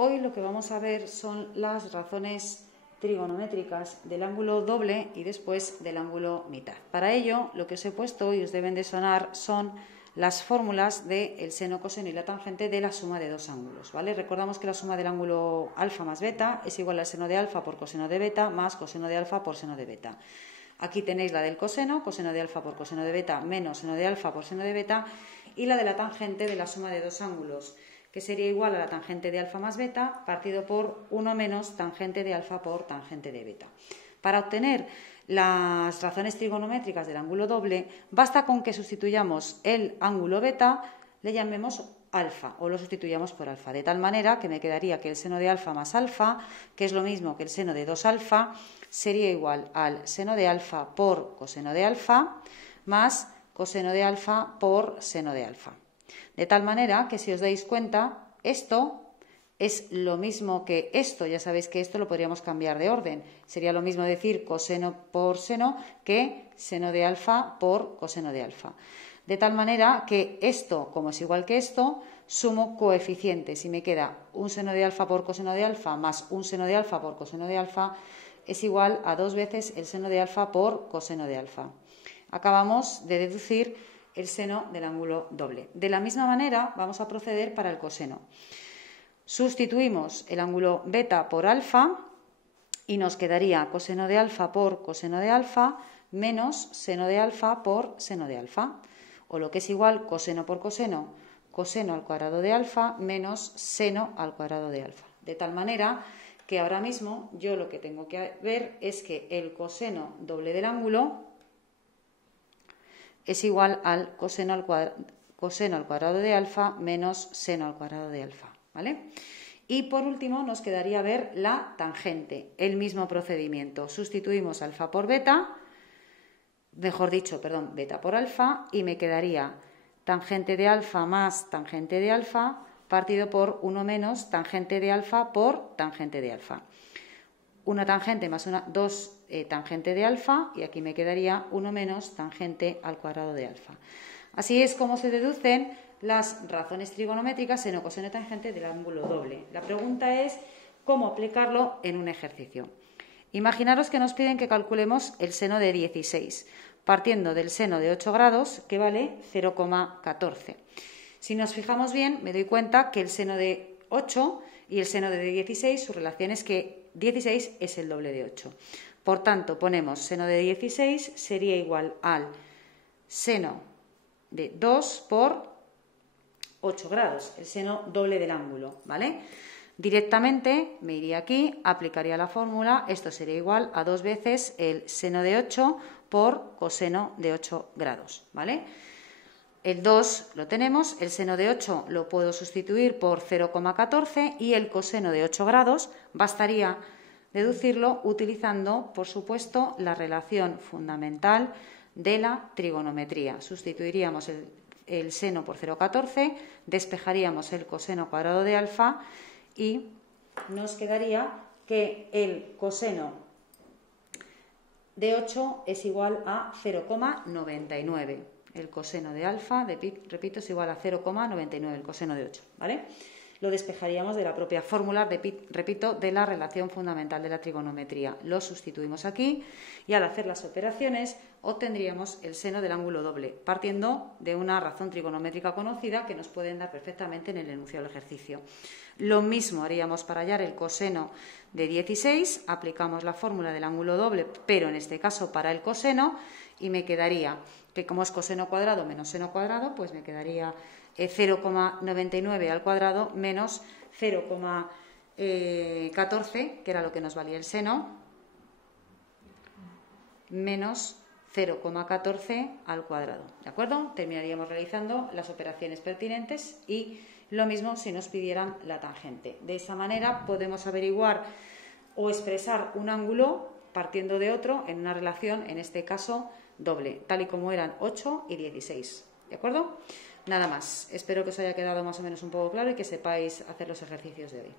Hoy lo que vamos a ver son las razones trigonométricas del ángulo doble y después del ángulo mitad. Para ello, lo que os he puesto y os deben de sonar son las fórmulas del seno, coseno y la tangente de la suma de dos ángulos, ¿vale? Recordamos que la suma del ángulo alfa más beta es igual al seno de alfa por coseno de beta más coseno de alfa por seno de beta. Aquí tenéis la del coseno, coseno de alfa por coseno de beta menos seno de alfa por seno de beta, y la de la tangente de la suma de dos ángulos, que sería igual a la tangente de alfa más beta partido por 1 menos tangente de alfa por tangente de beta. Para obtener las razones trigonométricas del ángulo doble, basta con que sustituyamos el ángulo beta, le llamemos alfa o lo sustituyamos por alfa, de tal manera que me quedaría que el seno de alfa más alfa, que es lo mismo que el seno de 2 alfa, sería igual al seno de alfa por coseno de alfa más coseno de alfa por seno de alfa. De tal manera que, si os dais cuenta, esto es lo mismo que esto. Ya sabéis que esto lo podríamos cambiar de orden. Sería lo mismo decir coseno por seno que seno de alfa por coseno de alfa. De tal manera que esto, como es igual que esto, sumo coeficientes y me queda un seno de alfa por coseno de alfa más un seno de alfa por coseno de alfa es igual a 2 veces el seno de alfa por coseno de alfa. Acabamos de deducir el seno del ángulo doble. De la misma manera vamos a proceder para el coseno. Sustituimos el ángulo beta por alfa y nos quedaría coseno de alfa por coseno de alfa menos seno de alfa por seno de alfa. O lo que es igual, coseno por coseno, coseno al cuadrado de alfa menos seno al cuadrado de alfa. De tal manera que ahora mismo yo lo que tengo que ver es que el coseno doble del ángulo es igual al coseno al cuadrado de alfa menos seno al cuadrado de alfa, ¿vale? Y por último nos quedaría ver la tangente, el mismo procedimiento. Sustituimos alfa por beta, beta por alfa, y me quedaría tangente de alfa más tangente de alfa partido por 1 menos tangente de alfa por tangente de alfa. Una tangente más dos tangente de alfa, y aquí me quedaría 1 menos tangente al cuadrado de alfa. Así es como se deducen las razones trigonométricas seno, coseno y tangente del ángulo doble. La pregunta es cómo aplicarlo en un ejercicio. Imaginaros que nos piden que calculemos el seno de 16, partiendo del seno de 8 grados, que vale 0,14. Si nos fijamos bien, me doy cuenta que el seno de 8 y el seno de 16, su relación es que 16 es el doble de 8. Por tanto, ponemos seno de 16 sería igual al seno de 2 por 8 grados, el seno doble del ángulo, ¿vale? Directamente me iría aquí, aplicaría la fórmula, esto sería igual a 2 veces el seno de 8 por coseno de 8 grados, ¿vale? El 2 lo tenemos, el seno de 8 lo puedo sustituir por 0,14 y el coseno de 8 grados bastaría deducirlo utilizando, por supuesto, la relación fundamental de la trigonometría. Sustituiríamos el seno por 0,14, despejaríamos el coseno cuadrado de alfa y nos quedaría que el coseno de 8 es igual a 0,99. El coseno de alfa, repito, es igual a 0,99, el coseno de 8, ¿vale? Lo despejaríamos de la propia fórmula, repito, de la relación fundamental de la trigonometría. Lo sustituimos aquí y al hacer las operaciones obtendríamos el seno del ángulo doble, partiendo de una razón trigonométrica conocida que nos pueden dar perfectamente en el enunciado del ejercicio. Lo mismo haríamos para hallar el coseno de 16, aplicamos la fórmula del ángulo doble, pero en este caso para el coseno, y me quedaría que, como es coseno cuadrado menos seno cuadrado, pues me quedaría 0,99 al cuadrado menos 0,14, que era lo que nos valía el seno, menos 0,14 al cuadrado, ¿de acuerdo? Terminaríamos realizando las operaciones pertinentes y lo mismo si nos pidieran la tangente. De esa manera podemos averiguar o expresar un ángulo partiendo de otro en una relación, en este caso, doble, tal y como eran 8 y 16, ¿de acuerdo? Nada más, espero que os haya quedado más o menos un poco claro y que sepáis hacer los ejercicios de hoy.